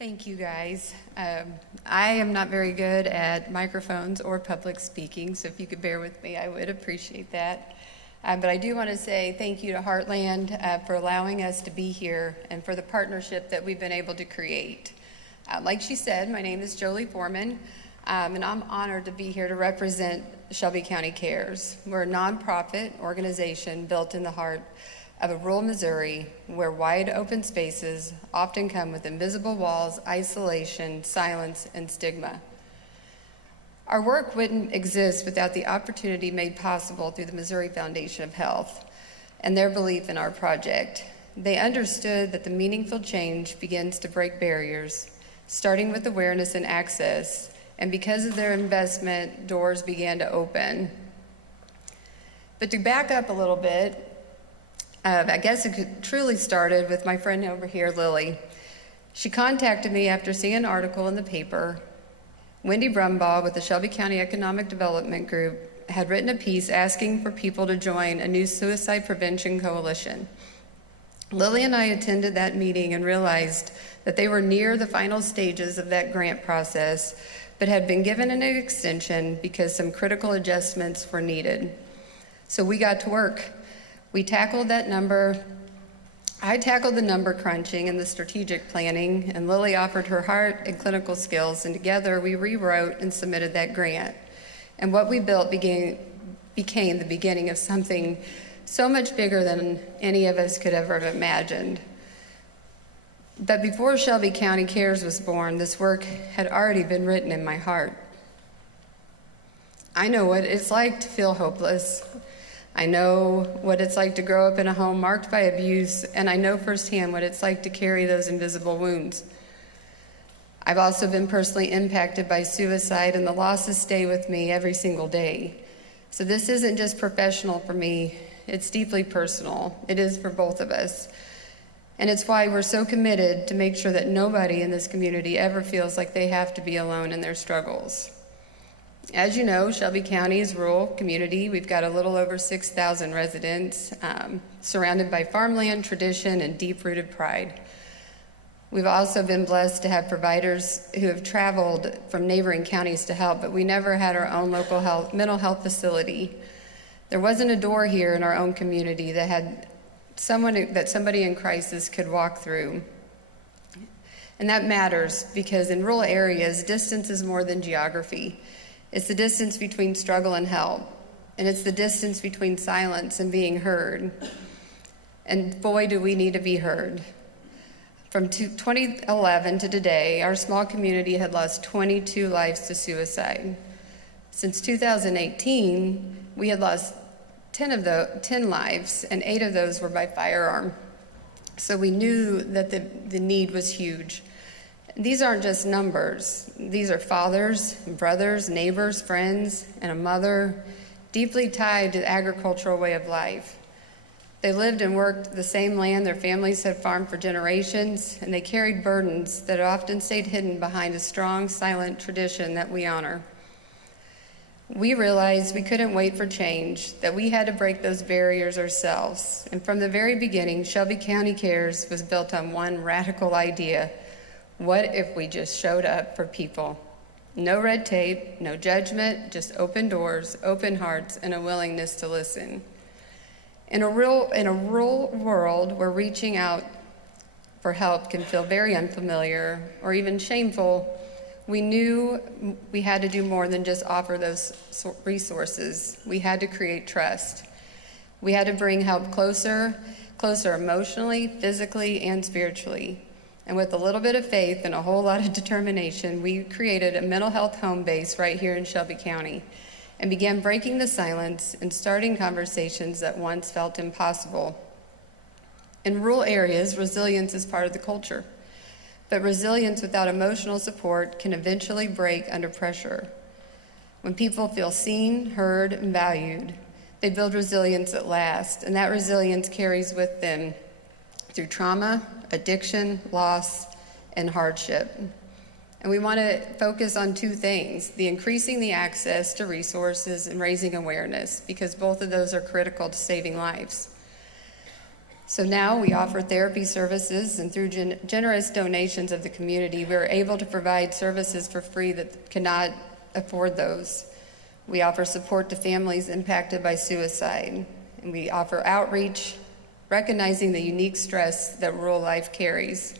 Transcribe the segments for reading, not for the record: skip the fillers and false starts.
Thank you, guys. I am not very good at microphones or public speaking, so if you could bear with me, I would appreciate that. But I do want to say thank you to Heartland for allowing us to be here and for the partnership that we've been able to create. Like she said, my name is Jolie Foreman, and I'm honored to be here to represent Shelby County Cares. We're a nonprofit organization built in the heart of a rural Missouri where wide open spaces often come with invisible walls, isolation, silence, and stigma. Our work wouldn't exist without the opportunity made possible through the Missouri Foundation of Health and their belief in our project. They understood that the meaningful change begins to break barriers, starting with awareness and access, and because of their investment, doors began to open. But to back up a little bit, I guess it truly started with my friend over here, Lillie. She contacted me after seeing an article in the paper. Wendy Brumbaugh with the Shelby County Economic Development Group had written a piece asking for people to join a new suicide prevention coalition. Lillie and I attended that meeting and realized that they were near the final stages of that grant process, but had been given an extension because some critical adjustments were needed. So we got to work. We tackled that number. I tackled the number crunching and the strategic planning, and Lillie offered her heart and clinical skills, and together we rewrote and submitted that grant. And what we built became the beginning of something so much bigger than any of us could ever have imagined. But before Shelby County Cares was born, this work had already been written in my heart. I know what it's like to feel hopeless. I know what it's like to grow up in a home marked by abuse, and I know firsthand what it's like to carry those invisible wounds. I've also been personally impacted by suicide, and the losses stay with me every single day. So this isn't just professional for me, it's deeply personal. It is for both of us. And it's why we're so committed to make sure that nobody in this community ever feels like they have to be alone in their struggles. As you know, Shelby County is a rural community. We've got a little over 6,000 residents, surrounded by farmland, tradition, and deep-rooted pride. We've also been blessed to have providers who have traveled from neighboring counties to help, but we never had our own local mental health facility. There wasn't a door here in our own community that had somebody in crisis could walk through. And that matters because in rural areas, distance is more than geography. It's the distance between struggle and help, and it's the distance between silence and being heard. And boy, do we need to be heard. From 2011 to today, our small community had lost 22 lives to suicide. Since 2018, we had lost 10 lives, and 8 of those were by firearm. So we knew that the need was huge. These aren't just numbers. These are fathers, brothers, neighbors, friends, and a mother deeply tied to the agricultural way of life. They lived and worked the same land their families had farmed for generations, and they carried burdens that often stayed hidden behind a strong, silent tradition that we honor. We realized we couldn't wait for change, that we had to break those barriers ourselves. And from the very beginning, Shelby County Cares was built on one radical idea. What if we just showed up for people? No red tape, no judgment, just open doors, open hearts, and a willingness to listen. In a rural world where reaching out for help can feel very unfamiliar or even shameful, we knew we had to do more than just offer those resources. We had to create trust. We had to bring help closer emotionally, physically, and spiritually. And with a little bit of faith and a whole lot of determination, we created a mental health home base right here in Shelby County and began breaking the silence and starting conversations that once felt impossible. In rural areas, resilience is part of the culture, but resilience without emotional support can eventually break under pressure. When people feel seen, heard, and valued, they build resilience at last, and that resilience carries with them through trauma, addiction, loss, and hardship. And we want to focus on 2 things, the increasing the access to resources and raising awareness, because both of those are critical to saving lives. So now we offer therapy services, and through generous donations of the community, we're able to provide services for free that cannot afford those. We offer support to families impacted by suicide, and we offer outreach, recognizing the unique stress that rural life carries.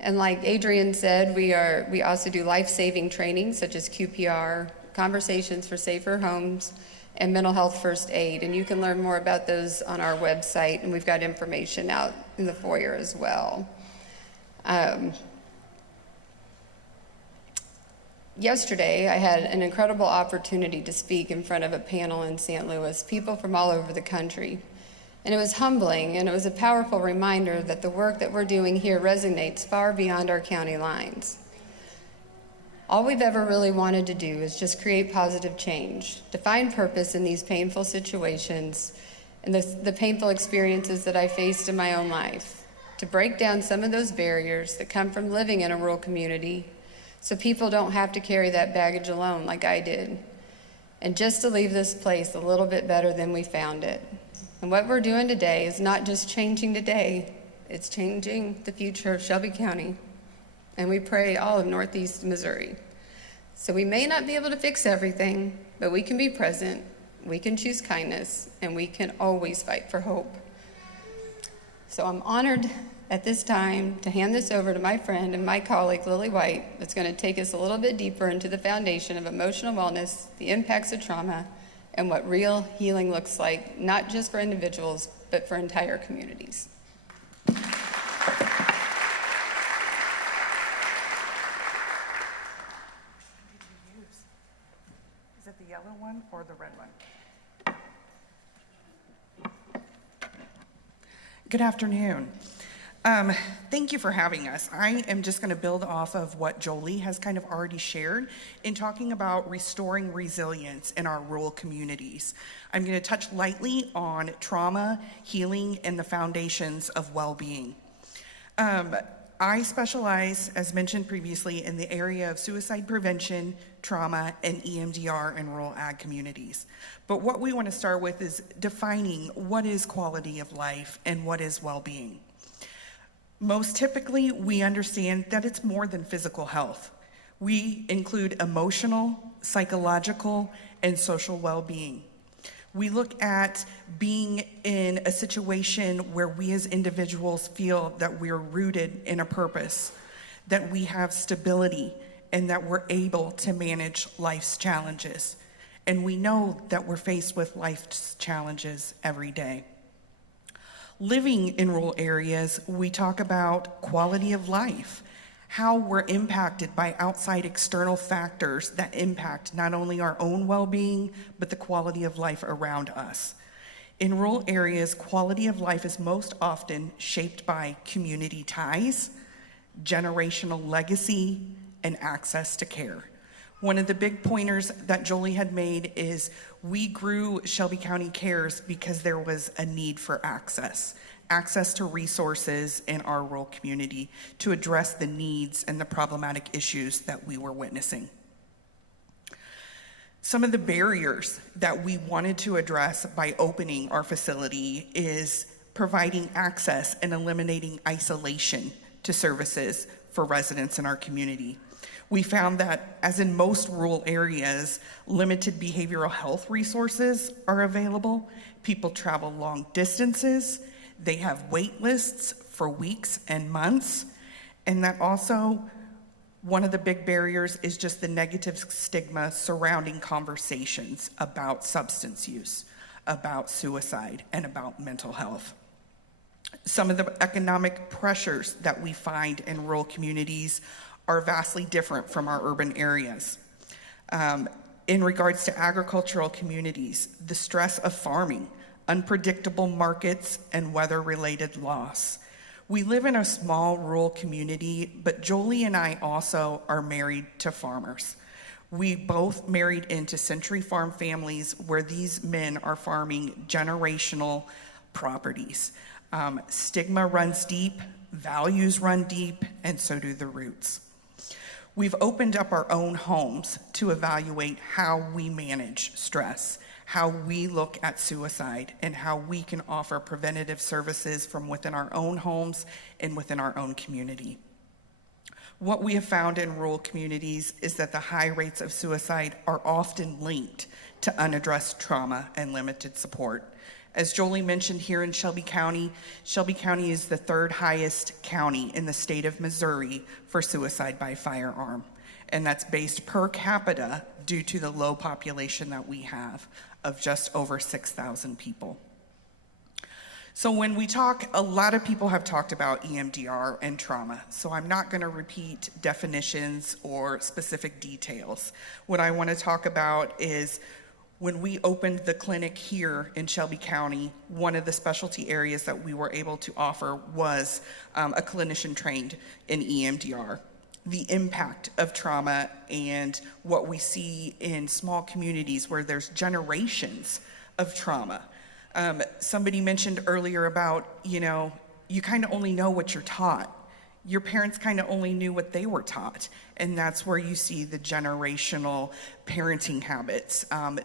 And like Adrian said, we also do life-saving training such as QPR, Conversations for Safer Homes, and mental health first aid. And you can learn more about those on our website, and we've got information out in the foyer as well. Yesterday, I had an incredible opportunity to speak in front of a panel in St. Louis, people from all over the country. And it was humbling, and it was a powerful reminder that the work that we're doing here resonates far beyond our county lines. All we've ever really wanted to do is just create positive change, to find purpose in these painful situations and the painful experiences that I faced in my own life, to break down some of those barriers that come from living in a rural community so people don't have to carry that baggage alone like I did, and just to leave this place a little bit better than we found it. And what we're doing today is not just changing today, it's changing the future of Shelby County. And we pray all of Northeast Missouri. So we may not be able to fix everything, but we can be present, we can choose kindness, and we can always fight for hope. So I'm honored at this time to hand this over to my friend and my colleague, Lillie White, that's going to take us a little bit deeper into the foundation of emotional wellness, the impacts of trauma, and what real healing looks like, not just for individuals, but for entire communities. Is it the yellow one or the red one? Good afternoon. Thank you for having us. I am just going to build off of what Jolie has kind of already shared in talking about restoring resilience in our rural communities. I'm going to touch lightly on trauma, healing, and the foundations of well-being. I specialize, as mentioned previously, in the area of suicide prevention, trauma, and EMDR in rural ag communities. But what we want to start with is defining what is quality of life and what is well-being. Most typically, we understand that it's more than physical health. We include emotional, psychological, and social well-being. We look at being in a situation where we as individuals feel that we're rooted in a purpose, that we have stability, and that we're able to manage life's challenges. And we know that we're faced with life's challenges every day. Living in rural areas, we talk about quality of life, how we're impacted by outside external factors that impact not only our own well-being, but the quality of life around us. In rural areas, quality of life is most often shaped by community ties, generational legacy, and access to care. One of the big pointers that Jolie had made is we grew Shelby County Cares because there was a need for access to resources in our rural community to address the needs and the problematic issues that we were witnessing. Some of the barriers that we wanted to address by opening our facility is providing access and eliminating isolation to services for residents in our community. We found that, as in most rural areas, limited behavioral health resources are available. People travel long distances. They have wait lists for weeks and months. And that also, one of the big barriers is just the negative stigma surrounding conversations about substance use, about suicide, and about mental health. Some of the economic pressures that we find in rural communities are vastly different from our urban areas. In regards to agricultural communities, the stress of farming, unpredictable markets, and weather-related loss. We live in a small rural community, but Jolie and I also are married to farmers. We both married into Century Farm families where these men are farming generational properties. Stigma runs deep, values run deep, and so do the roots. We've opened up our own homes to evaluate how we manage stress, how we look at suicide and how we can offer preventative services from within our own homes and within our own community. What we have found in rural communities is that the high rates of suicide are often linked to unaddressed trauma and limited support. As Jolie mentioned, here in Shelby County is the third highest county in the state of Missouri for suicide by firearm. And that's based per capita due to the low population that we have of just over 6,000 people. So when we talk, a lot of people have talked about EMDR and trauma, so I'm not going to repeat definitions or specific details. What I want to talk about is when we opened the clinic here in Shelby County, one of the specialty areas that we were able to offer was a clinician trained in EMDR. The impact of trauma and what we see in small communities where there's generations of trauma. Somebody mentioned earlier about, you kind of only know what you're taught. Your parents kind of only knew what they were taught. And that's where you see the generational parenting habits, the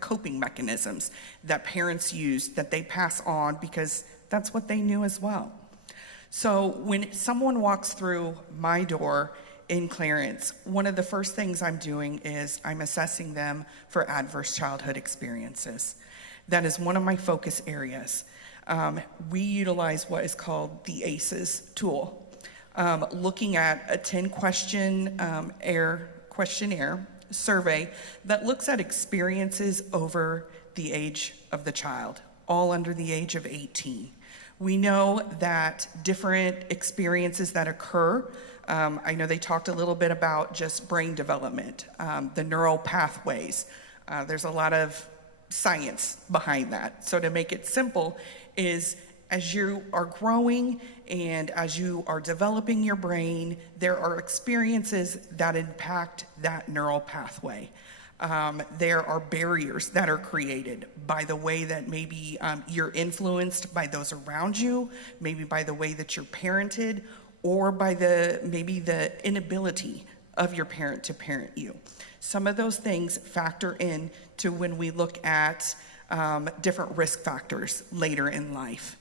coping mechanisms that parents use that they pass on because that's what they knew as well. So when someone walks through my door in Clarence, one of the first things I'm doing is I'm assessing them for adverse childhood experiences. That is one of my focus areas. We utilize what is called the ACEs tool, looking at a 10-question questionnaire survey that looks at experiences over the age of the child, all under the age of 18. We know that different experiences that occur, I know they talked a little bit about just brain development, the neural pathways. There's a lot of science behind that. So to make it simple is as you are growing and as you are developing your brain, there are experiences that impact that neural pathway. There are barriers that are created by the way that maybe you're influenced by those around you, maybe by the way that you're parented, or by maybe the inability of your parent to parent you. Some of those things factor in to when we look at different risk factors later in life.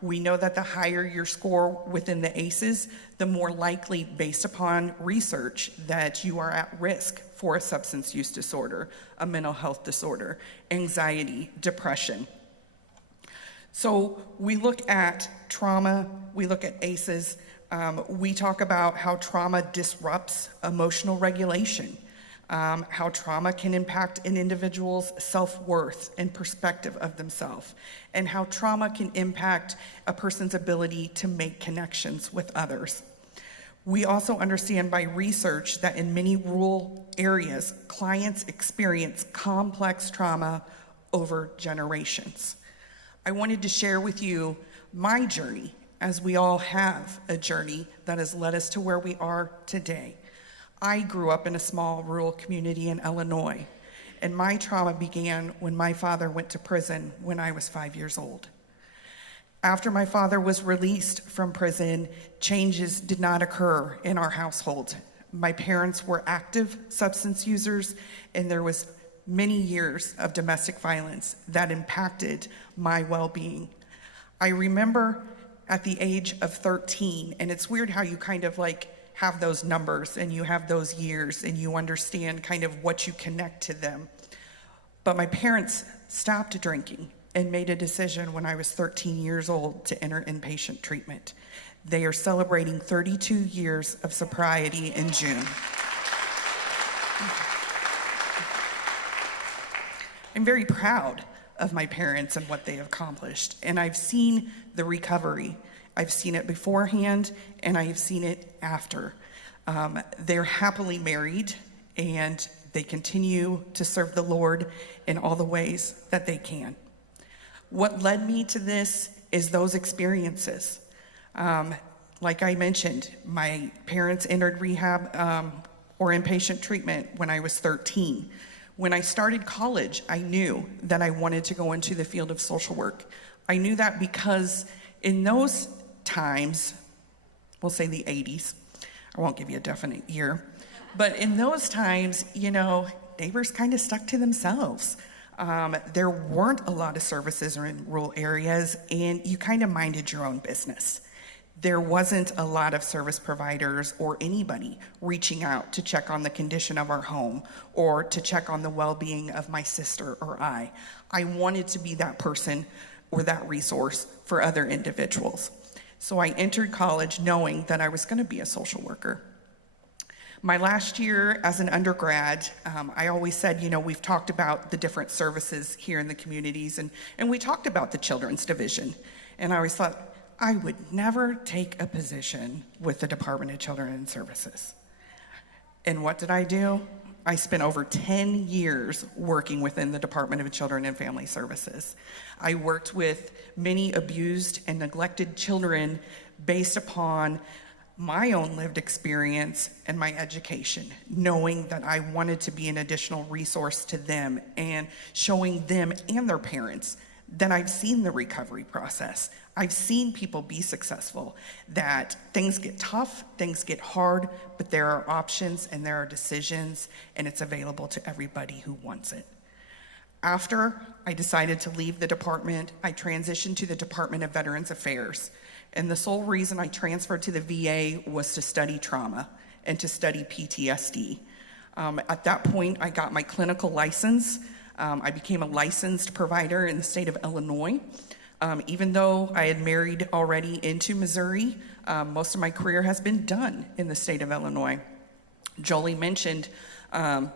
We know that the higher your score within the ACEs, the more likely, based upon research, that you are at risk for a substance use disorder, a mental health disorder, anxiety, depression. So we look at trauma, we look at ACEs, we talk about how trauma disrupts emotional regulation, how trauma can impact an individual's self-worth and perspective of themselves, and how trauma can impact a person's ability to make connections with others. We also understand by research that in many rural areas, clients experience complex trauma over generations. I wanted to share with you my journey, as we all have a journey that has led us to where we are today. I grew up in a small rural community in Illinois, and my trauma began when my father went to prison when I was 5 years old. After my father was released from prison, changes did not occur in our household. My parents were active substance users, and there was many years of domestic violence that impacted my well-being. I remember at the age of 13, and it's weird how you kind of have those numbers and you have those years and you understand kind of what you connect to them. But my parents stopped drinking and made a decision when I was 13 years old to enter inpatient treatment. They are celebrating 32 years of sobriety in June. I'm very proud of my parents and what they have accomplished, and I've seen the recovery. I've seen it beforehand, and I have seen it after. They're happily married, and they continue to serve the Lord in all the ways that they can. What led me to this is those experiences. Like I mentioned, my parents entered rehab or inpatient treatment when I was 13. When I started college, I knew that I wanted to go into the field of social work. I knew that because in those times, we'll say the 80s, I won't give you a definite year, but in those times, neighbors kind of stuck to themselves. There weren't a lot of services in rural areas, and you kind of minded your own business. There wasn't a lot of service providers or anybody reaching out to check on the condition of our home or to check on the well-being of my sister or I. I wanted to be that person or that resource for other individuals. So I entered college knowing that I was going to be a social worker. My last year as an undergrad, I always said, we've talked about the different services here in the communities, and we talked about the Children's Division. And I always thought, I would never take a position with the Department of Children and Services. And what did I do? I spent over 10 years working within the Department of Children and Family Services. I worked with many abused and neglected children based upon my own lived experience and my education, knowing that I wanted to be an additional resource to them and showing them and their parents that I've seen the recovery process. I've seen people be successful, that things get tough, things get hard, but there are options and there are decisions, and it's available to everybody who wants it. After I decided to leave the department, I transitioned to the Department of Veterans Affairs. And the sole reason I transferred to the VA was to study trauma and to study PTSD. At that point, I got my clinical license. I became a licensed provider in the state of Illinois. Even though I had married already into Missouri, most of my career has been done in the state of Illinois. Jolie mentioned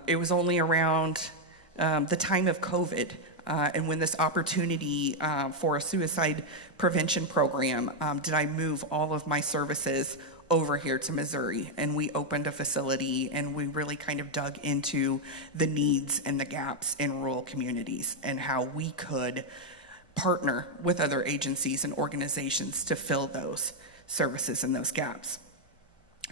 it was only around the time of COVID and when this opportunity for a suicide prevention program, did I move all of my services over here to Missouri, and we opened a facility, and we really kind of dug into the needs and the gaps in rural communities and how we could partner with other agencies and organizations to fill those services and those gaps.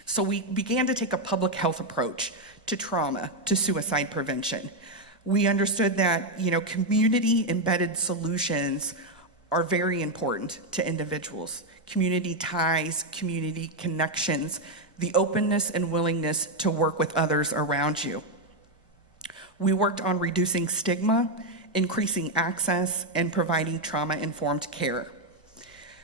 So we began to take a public health approach to trauma, to suicide prevention. We understood that, community-embedded solutions are very important to individuals. Community ties, community connections, the openness and willingness to work with others around you. We worked on reducing stigma, increasing access, and providing trauma-informed care.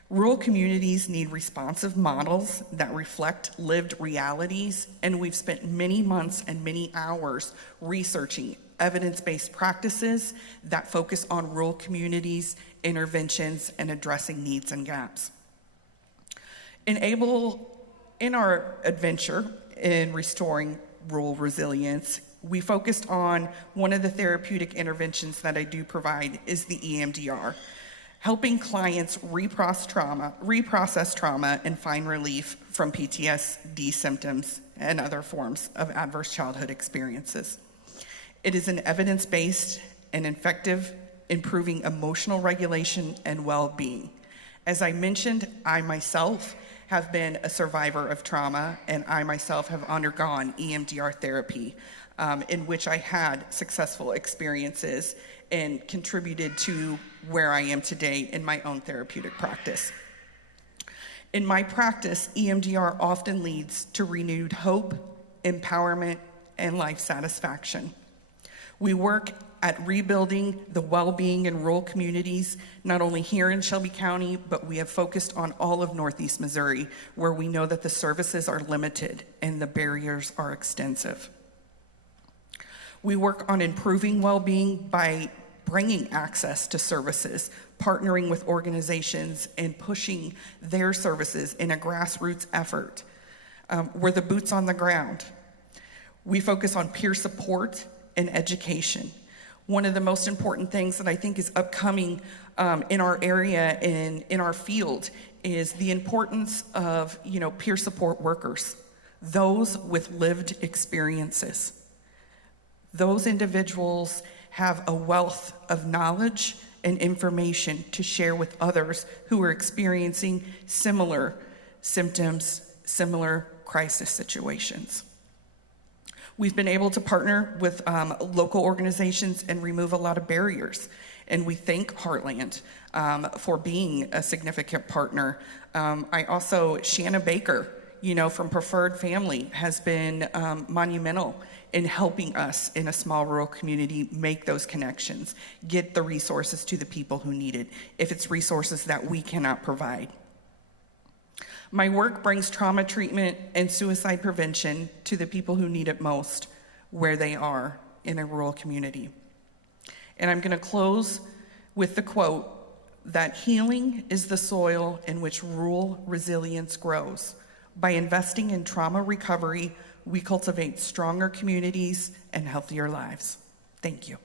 Rural communities need responsive models that reflect lived realities, and we've spent many months and many hours researching evidence-based practices that focus on rural communities, interventions, and addressing needs and gaps. In our adventure in restoring rural resilience, we focused on one of the therapeutic interventions that I do provide is the EMDR, helping clients reprocess trauma and find relief from PTSD symptoms and other forms of adverse childhood experiences. It is an evidence-based and effective improving emotional regulation and well-being. As I mentioned, I myself have been a survivor of trauma, and I myself have undergone EMDR therapy, in which I had successful experiences and contributed to where I am today in my own therapeutic practice. In my practice, EMDR often leads to renewed hope, empowerment, and life satisfaction. We work at rebuilding the well-being in rural communities, not only here in Shelby County, but we have focused on all of Northeast Missouri, where we know that the services are limited and the barriers are extensive. We work on improving well-being by bringing access to services, partnering with organizations, and pushing their services in a grassroots effort. We're the boots on the ground. We focus on peer support and education. One of the most important things that I think is upcoming in our area and in our field is the importance of peer support workers, those with lived experiences. Those individuals have a wealth of knowledge and information to share with others who are experiencing similar symptoms, similar crisis situations. We've been able to partner with local organizations and remove a lot of barriers. And we thank Heartland for being a significant partner. Shanna Baker from Preferred Family has been monumental in helping us in a small rural community make those connections, get the resources to the people who need it, if it's resources that we cannot provide. My work brings trauma treatment and suicide prevention to the people who need it most, where they are in a rural community. And I'm going to close with the quote that healing is the soil in which rural resilience grows. By investing in trauma recovery, we cultivate stronger communities and healthier lives. Thank you.